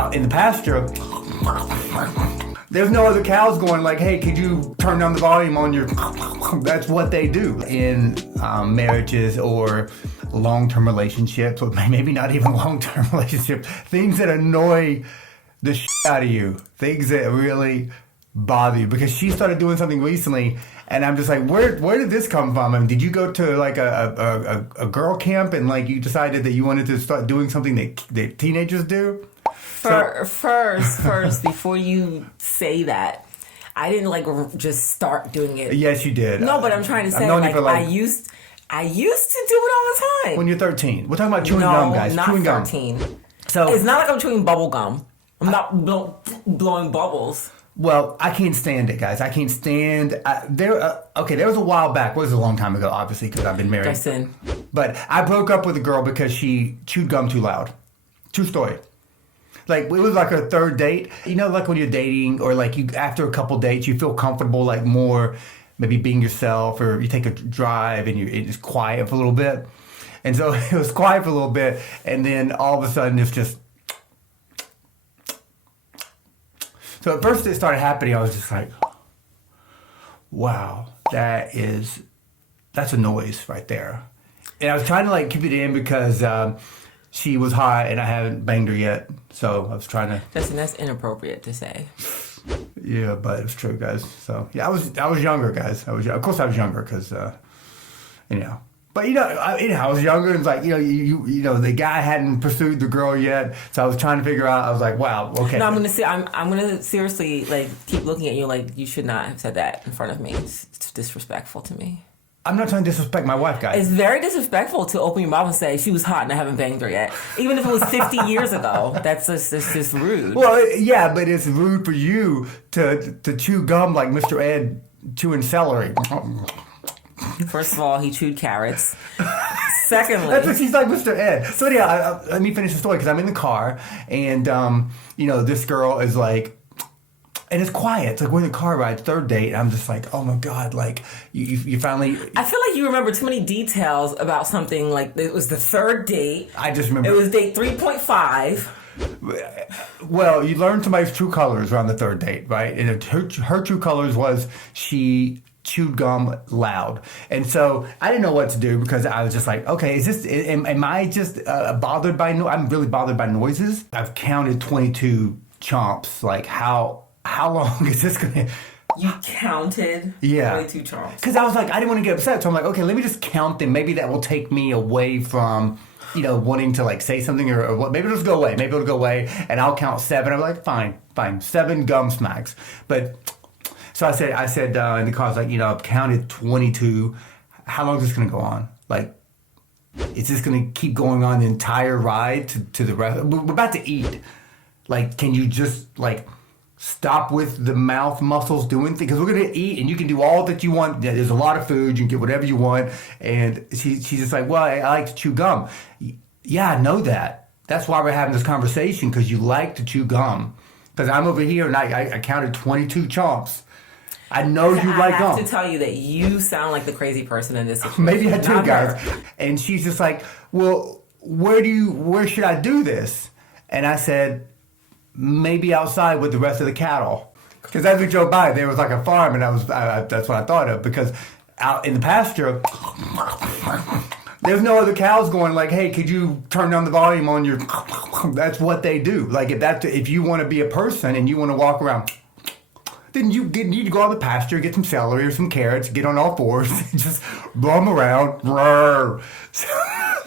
out in the pasture, there's no other cows going like, hey, could you turn down the volume on your... That's what they do in marriages or long-term relationships, or maybe not even long-term relationships, things that annoy the shit out of you, things that really bother you. Because she started doing something recently, and I'm just like, where did this come from? I mean, did you go to like a girl camp and like you decided that you wanted to start doing something that teenagers do? First, before you say that, I didn't like just start doing it. Yes, you did. No, but I'm trying to say, like, I used to do it all the time. When you're 13. We're talking about chewing gum, guys. Not chewing 13. Gum. So it's not like I'm chewing bubble gum. I'm not blowing bubbles. Well, I can't stand it, guys. I can't stand... there was a while back. Well, it was a long time ago, obviously, because I've been married. Justin. But I broke up with a girl because she chewed gum too loud. True story. Like, it was like a third date. You know, like when you're dating or like you after a couple dates, you feel comfortable, like more maybe being yourself, or you take a drive and it's quiet for a little bit. And so it was quiet for a little bit, and then all of a sudden it's just... So at first it started happening, I was just like, wow, that's a noise right there. And I was trying to like keep it in because she was hot and I haven't banged her yet. So I was trying to... Justin, that's inappropriate to say. Yeah, but it's true, guys. So yeah, I was younger, guys. Of course I was younger because, anyhow. But I was younger, and it's like you know the guy hadn't pursued the girl yet, so I was trying to figure out. I was like, wow, okay. No, I'm gonna seriously like keep looking at you like you should not have said that in front of me. It's disrespectful to me. I'm not trying to disrespect my wife, guys. It's very disrespectful to open your mouth and say she was hot and I haven't banged her yet, even if it was 50 years ago. That's just rude. Well, yeah, but it's rude for you to chew gum like Mr. Ed chewing celery. First of all, he chewed carrots. Secondly... That's what she's like, Mr. Ed. So yeah, let me finish the story, because I'm in the car, and, this girl is like... And it's quiet. It's like we're in the car ride, third date, and I'm just like, oh my God, like, you finally... I feel like you remember too many details about something, like it was the third date. I just remember... It was date 3.5. Well, you learn somebody's true colors around the third date, right? And her true colors was she... chewed gum loud, and so I didn't know what to do, because I was just like, okay, am I just bothered by I'm really bothered by noises. I've counted 22 chomps. Like, how long is this gonna... You counted 22 chomps? Because I was like, I didn't want to get upset, so I'm like, okay, let me just count them. Maybe that will take me away from wanting to like say something, or what. Maybe it'll just go away. Maybe it'll go away, and I'll count 7. I'm like, fine, 7 gum smacks. But so I said in the car, I was like, I've counted 22. How long is this going to go on? Like, is this going to keep going on the entire ride to the rest? We're about to eat. Like, can you just, like, stop with the mouth muscles doing things? Because we're going to eat, and you can do all that you want. There's a lot of food. You can get whatever you want. And she's just like, well, I like to chew gum. Yeah, I know that. That's why we're having this conversation, because you like to chew gum. Because I'm over here, and I counted 22 chomps. I know you like gum. I have to tell you that you sound like the crazy person in this situation. Maybe I do, guys. And she's just like, well, where should I do this? And I said, maybe outside with the rest of the cattle. Because as we drove by, there was like a farm, and that's what I thought of. Because out in the pasture, there's no other cows going like, hey, could you turn down the volume on your... That's what they do. Like, if you want to be a person and you want to walk around... Then you need to go out to the pasture, get some celery or some carrots, get on all fours, and just roam around.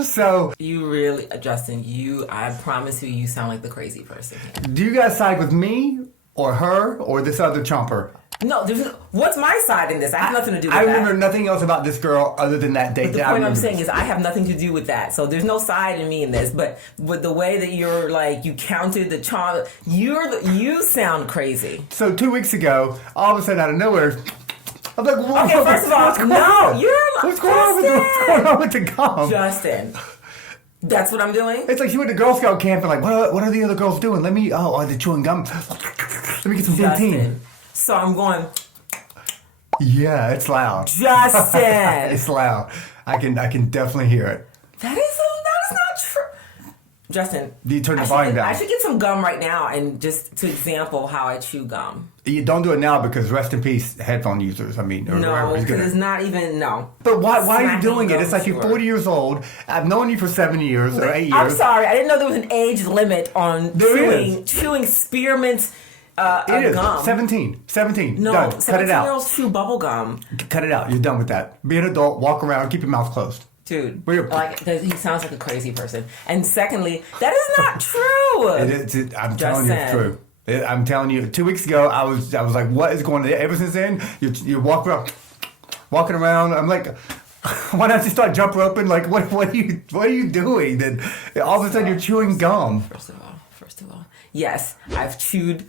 So you really, Justin, I promise you sound like the crazy person. Do you guys side with me or her or this other chomper? No, what's my side in this? I have nothing to do with that. I remember nothing else about this girl other than that date. But the point I'm saying is I have nothing to do with that. So there's no side in me in this. But with the way that you're like, you counted the chomp, you sound crazy. So 2 weeks ago, all of a sudden out of nowhere, I'm like, whoa, okay, first of all, what's going on with the gum? Justin. That's what I'm doing? It's like she went to Girl Scout camp and like, what are the other girls doing? Are they chewing gum? Let me get some Dentine. So I'm going... Yeah, it's loud. Justin! It's loud. I can definitely hear it. That is not true. Justin, Do you turn the volume down? I should get some gum right now and just to example how I chew gum. You don't do it now because rest in peace headphone users. I mean, No, because it's not even, no. But why are you doing it? gum It's like you're chewer. 40 years old. I've known you for 7 years or 8 years. I'm sorry, I didn't know there was an age limit on There chewing spearmint It is. gum. 17. No, Done. Cut it out. 17-year-olds chew bubble gum. Cut it out. You're done with that. Be an adult. Walk around. Keep your mouth closed. Dude, We're- he sounds like a crazy person. And secondly, that is not true. I'm telling you, it's true. I'm telling you. 2 weeks ago, I was like, what is going on? Ever since then, you walking around. I'm like, why not just start jump roping? Like, what are you doing? Then all of a sudden you're chewing gum. First of all, yes, I've chewed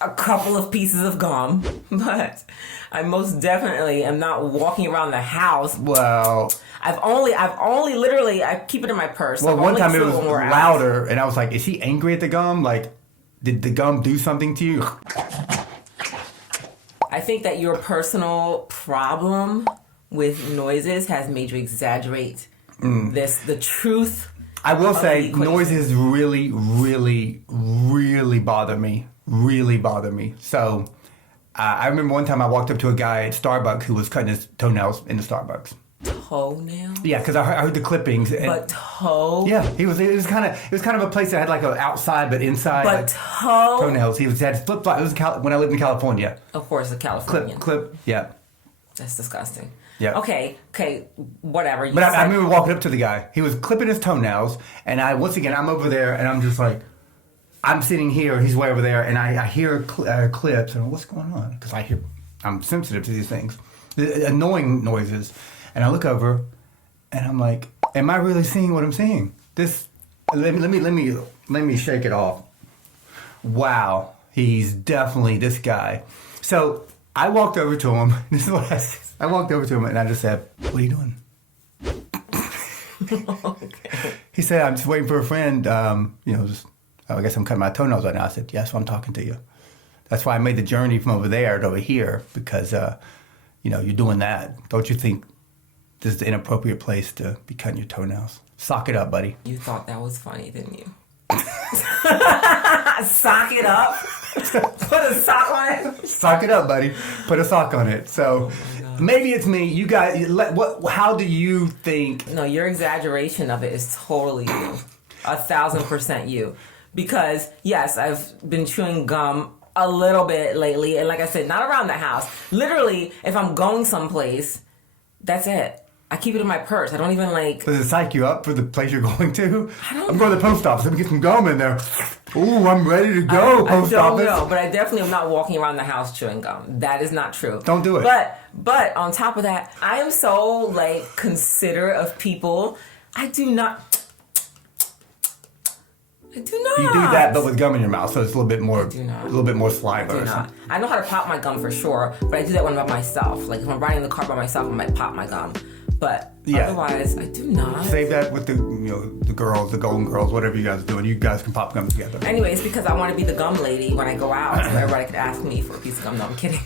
a couple of pieces of gum, but I most definitely am not walking around the house. Well, I've only literally, I keep it in my purse. well, I've one only time it chewed was when we're out. louder, and I was like, is she angry at the gum? Like, did the gum do something to you? I think that your personal problem with noises has made you exaggerate the truth. I will say, equation. noises really, really, really bother me. Really bother me. So, I remember one time I walked up to a guy at Starbucks who was cutting his toenails in the Starbucks. Toenails? Yeah, because I heard the clippings. And, But toe? yeah, it was kind of a place that had like an outside but inside But like, toe? toenails. He had flip flop. It was when I lived in California. Of course, a Californian. Clip. Yeah. That's disgusting. Yeah. Okay, whatever. But I remember walking up to the guy. He was clipping his toenails, and I'm over there, and I'm just like, I'm sitting here, he's way over there, and I hear clips, and what's going on? Because I'm sensitive to these things, the annoying noises, and I look over, and I'm like, am I really seeing what I'm seeing? Let me shake it off. Wow, he's definitely this guy. So I walked over to him. This is what I said. I walked over to him and I just said, "What are you doing?" Okay. He said, "I'm just waiting for a friend. I guess I'm cutting my toenails right now." I said, "Yes, I'm talking to you. That's why I made the journey from over there to over here because, you're doing that. Don't you think this is the inappropriate place to be cutting your toenails? Sock it up, buddy." You thought that was funny, didn't you? Sock it up? Put a sock on it? Sock it up, buddy. Put a sock on it. So maybe it's me. You guys, how do you think? No, your exaggeration of it is totally you. 1,000% you. Because, yes, I've been chewing gum a little bit lately. And like I said, not around the house. Literally, if I'm going someplace, that's it. I keep it in my purse. I don't even like... Does it psych you up for the place you're going to? I'm going to the post office. Let me get some gum in there. Ooh, I'm ready to go, post I don't office. know, but I definitely am not walking around the house chewing gum. That is not true. Don't do it. But on top of that, I am so considerate of people. I do not. You do that, but with gum in your mouth, so it's a little bit more, do not. a little bit more saliva. I do or not. something. I know how to pop my gum for sure, but I do that when I'm by myself. Like if I'm riding in the car by myself, I might pop my gum. But otherwise, I do not. Save that with the girls, the Golden Girls, whatever you guys are doing. You guys can pop gum together. Anyways, because I want to be the gum lady when I go out, so everybody could ask me for a piece of gum. No, I'm kidding.